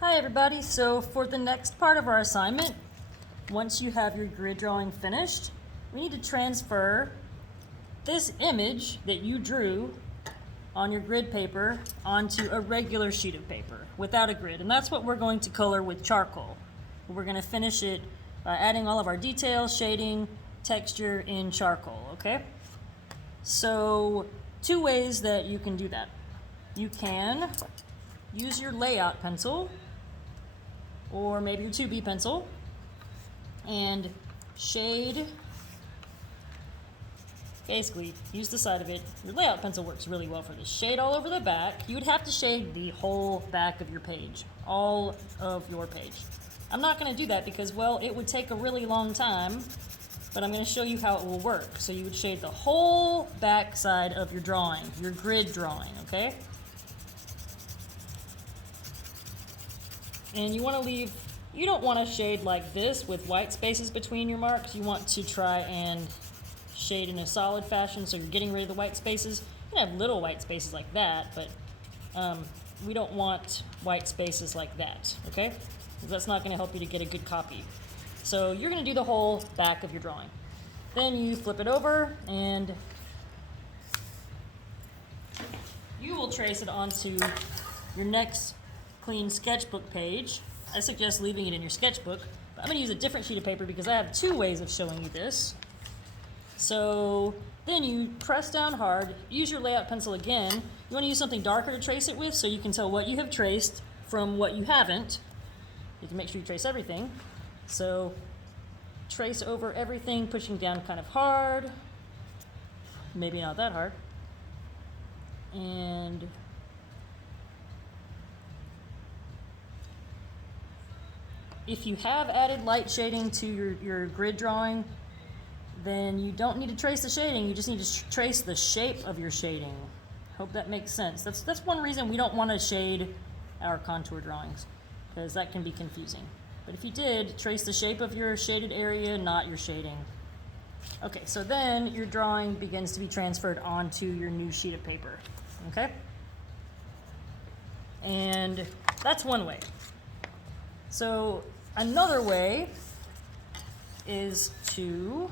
Hi everybody, so for the next part of our assignment, once you have your grid drawing finished, we need to transfer this image that you drew on your grid paper onto a regular sheet of paper without a grid, and that's what we're going to color with charcoal. We're going to finish it by adding all of our details, shading, texture in charcoal, okay? So, two ways that you can do that. You can use your layout pencil, or maybe your 2B pencil, and shade, basically use the side of it. Your layout pencil works really well for this. Shade all over the back. You would have to shade the whole back of your page, all of your page. I'm not going to do that because, well, it would take a really long time, but I'm going to show you how it will work. So you would shade the whole back side of your drawing, your grid drawing, okay? And you want to leave, you don't want to shade like this with white spaces between your marks. You want to try and shade in a solid fashion so you're getting rid of the white spaces. You can have little white spaces like that, but we don't want white spaces like that, okay? Because that's not going to help you to get a good copy. So you're going to do the whole back of your drawing. Then you flip it over and you will trace it onto your next clean sketchbook page. I suggest leaving it in your sketchbook, but I'm going to use a different sheet of paper because I have two ways of showing you this. So then you press down hard, use your layout pencil again. You want to use something darker to trace it with so you can tell what you have traced from what you haven't. You can make sure you trace everything. So trace over everything, pushing down kind of hard, maybe not that hard. And if you have added light shading to your grid drawing, then you don't need to trace the shading, you just need to trace the shape of your shading. Hope that makes sense. That's one reason we don't want to shade our contour drawings, because that can be confusing. But if you did, trace the shape of your shaded area, not your shading. Okay, so then your drawing begins to be transferred onto your new sheet of paper, okay? And that's one way. So another way is to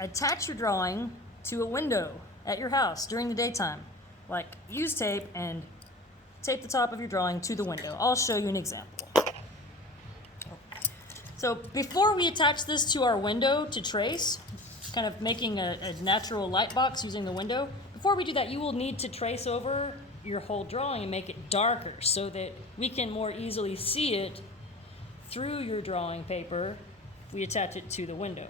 attach your drawing to a window at your house during the daytime. Like, use tape and tape the top of your drawing to the window. I'll show you an example. So before we attach this to our window to trace, kind of making a natural light box using the window, before we do that, you will need to trace over your whole drawing and make it darker so that we can more easily see it through your drawing paper if we attach it to the window.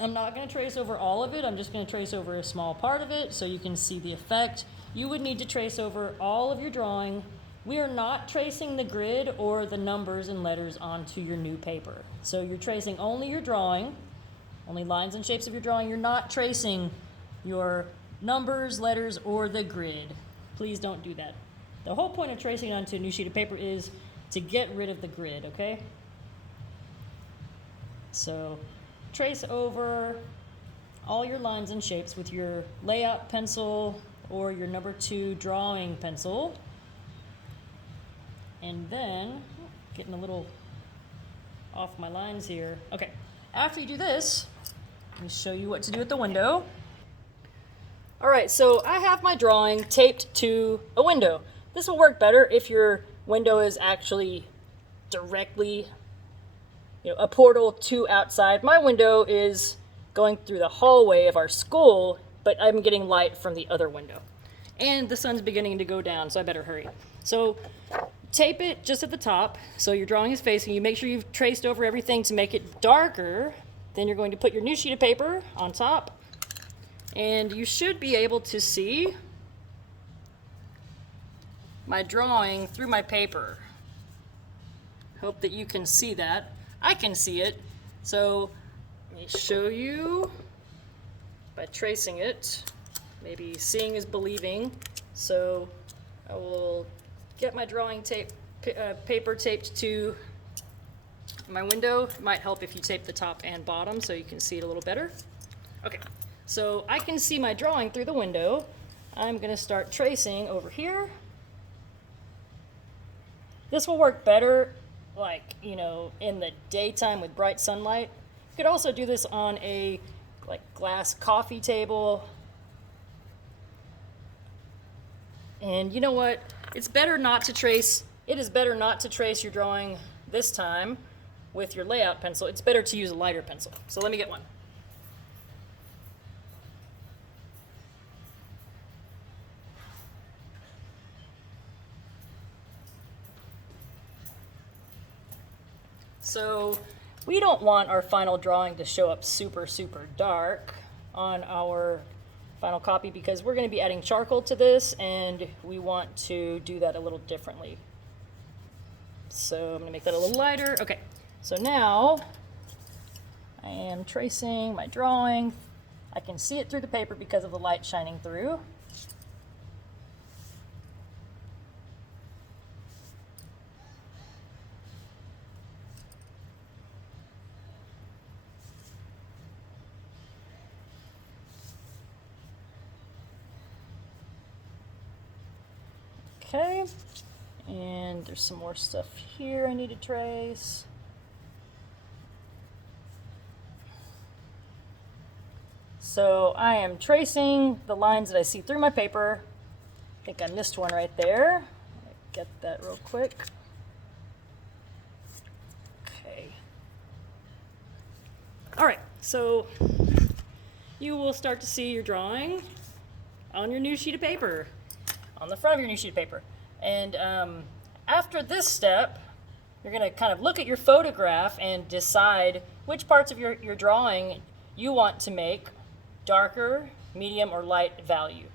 I'm not going to trace over all of it, I'm just going to trace over a small part of it so you can see the effect. You would need to trace over all of your drawing. We are not tracing the grid or the numbers and letters onto your new paper. So you're tracing only your drawing, only lines and shapes of your drawing. You're not tracing your numbers, letters, or the grid. Please don't do that. The whole point of tracing onto a new sheet of paper is to get rid of the grid, okay? So trace over all your lines and shapes with your layout pencil or your number 2 drawing pencil. And then, getting a little off my lines here. Okay, after you do this, let me show you what to do at the window. All right, so I have my drawing taped to a window. This will work better if your window is actually directly, a portal to outside. My window is going through the hallway of our school, but I'm getting light from the other window. And the sun's beginning to go down, so I better hurry. So tape it just at the top, so your drawing is facing you. Make sure you've traced over everything to make it darker. Then you're going to put your new sheet of paper on top, and you should be able to see my drawing through my paper. Hope that you can see that. I can see it, so let me show you by tracing it. Maybe seeing is believing, so I will get my drawing paper taped to my window. It might help if you tape the top and bottom so you can see it a little better. Okay, so I can see my drawing through the window. I'm going to start tracing over here. This will work better, like, you know, in the daytime with bright sunlight. You could also do this on a like glass coffee table. And you know what? It's better not to trace, it is better not to trace your drawing this time with your layout pencil. It's better to use a lighter pencil. So let me get one. So we don't want our final drawing to show up super, super dark on our final copy because we're going to be adding charcoal to this and we want to do that a little differently. So I'm going to make that a little lighter. Okay, so now I am tracing my drawing. I can see it through the paper because of the light shining through. Okay, and there's some more stuff here I need to trace. So I am tracing the lines that I see through my paper. I think I missed one right there. Get that real quick. Okay. All right, so you will start to see your drawing on your new sheet of paper, on the front of your new sheet of paper. And after this step, you're going to kind of look at your photograph and decide which parts of your drawing you want to make darker, medium, or light value.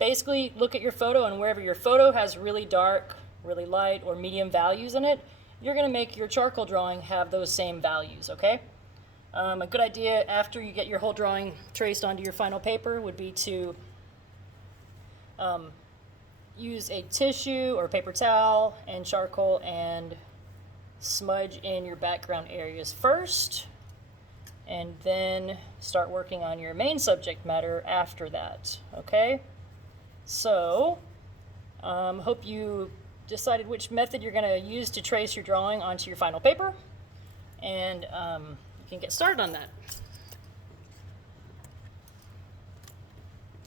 Basically, look at your photo, and wherever your photo has really dark, really light, or medium values in it, you're going to make your charcoal drawing have those same values, okay? A good idea after you get your whole drawing traced onto your final paper would be to use a tissue or paper towel and charcoal and smudge in your background areas first, and then start working on your main subject matter after that, okay? So, hope you decided which method you're going to use to trace your drawing onto your final paper, and you can get started on that.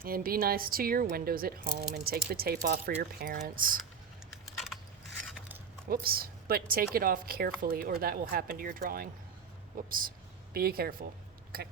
And be nice to your windows at home and take the tape off for your parents. Whoops. But take it off carefully or that will happen to your drawing. Whoops. Be careful. Okay.